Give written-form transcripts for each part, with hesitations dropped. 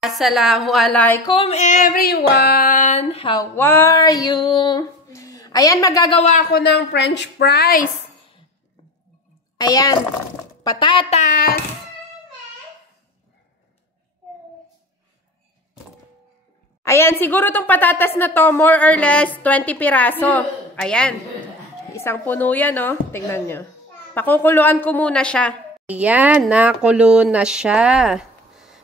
Assalamualaikum everyone! How are you? Ayan, magagawa ako ng French fries. Ayan, patatas. Ayan, siguro tong patatas na to, more or less, 20 piraso. Ayan, isang puno yan, no? Tingnan nyo. Pakukuluan ko muna siya. Ayan, nakulo na siya.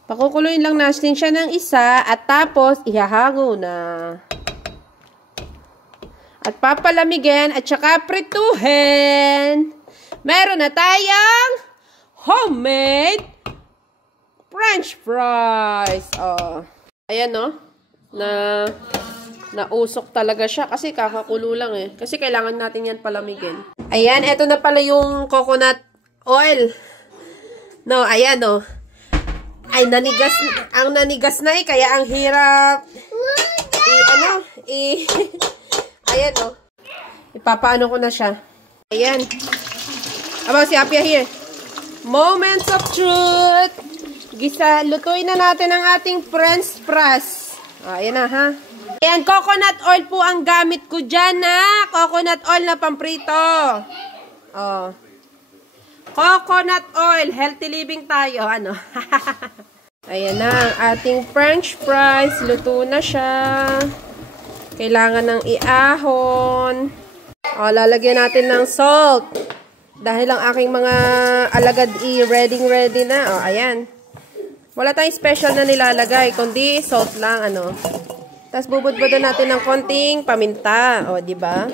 Pakukuluin lang natin siya ng isa at tapos ihahango na. At papalamigin at saka prituhin. Meron na tayong homemade French fries. Oh. Ayan, no? Nausok talaga siya kasi kakakulo lang eh. Kasi kailangan natin yan palamigin. Ayan, eto na pala yung coconut oil. No, ayan, no? Ay, ang nanigas na eh, kaya ang hirap ayan o. Ipapaano ko na siya. Ayan. Aba, si Apia here. Moments of truth. Lutuin na natin ang ating French fries. Ayan na ha. Ayan, coconut oil po ang gamit ko dyan na. Coconut oil na pamprito. Oh. Coconut oil. Healthy living tayo. Ano? Ayan na ang ating French fries. Luto na siya. Kailangan ng iahon. O, lalagyan natin ng salt. Dahil ang aking mga alagad ready na. O, ayan. Wala tayong special na nilalagay. Kundi salt lang. Ano. Tapos bubudbudan natin ng konting paminta. O, diba?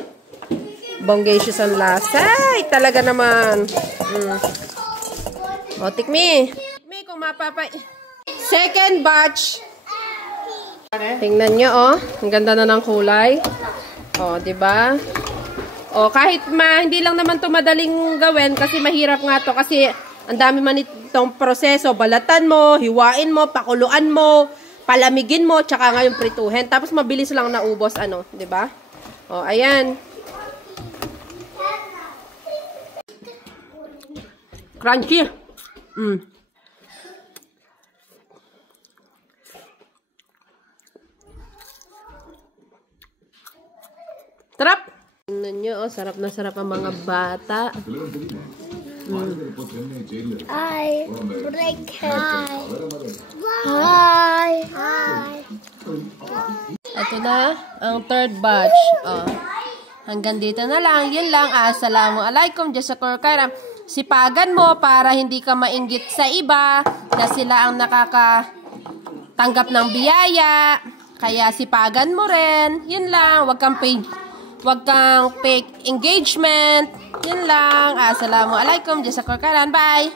Bonggacious ang lasa. Ay, talaga naman. O, tikmi. Tikmi kung second batch. Tingnan nyo, oh. Ang ganda na ng kulay. O, diba? O, kahit hindi lang naman ito madaling gawin kasi mahirap nga to kasi ang dami man itong proseso. Balatan mo, hiwain mo, pakuluan mo, palamigin mo, tsaka nga yung prituhin. Tapos mabilis lang naubos, ano, diba? O, ayan. Crunchy. Sarap. Tingnan nyo, oh, sarap na sarap ang mga bata. Hi. Break. Hi. Hi. Ito na ang third batch. Oh. Hanggang dito na lang. Yun lang. Assalamualaikum. Jazakallahu khairan. Sipagan mo para hindi ka mainggit sa iba na sila ang nakakatanggap ng biyaya. Kaya sipagan mo rin. Yun lang. Huwag kang fake engagement. Yun lang. Assalamualaikum. Jazakallahu khairan. Bye.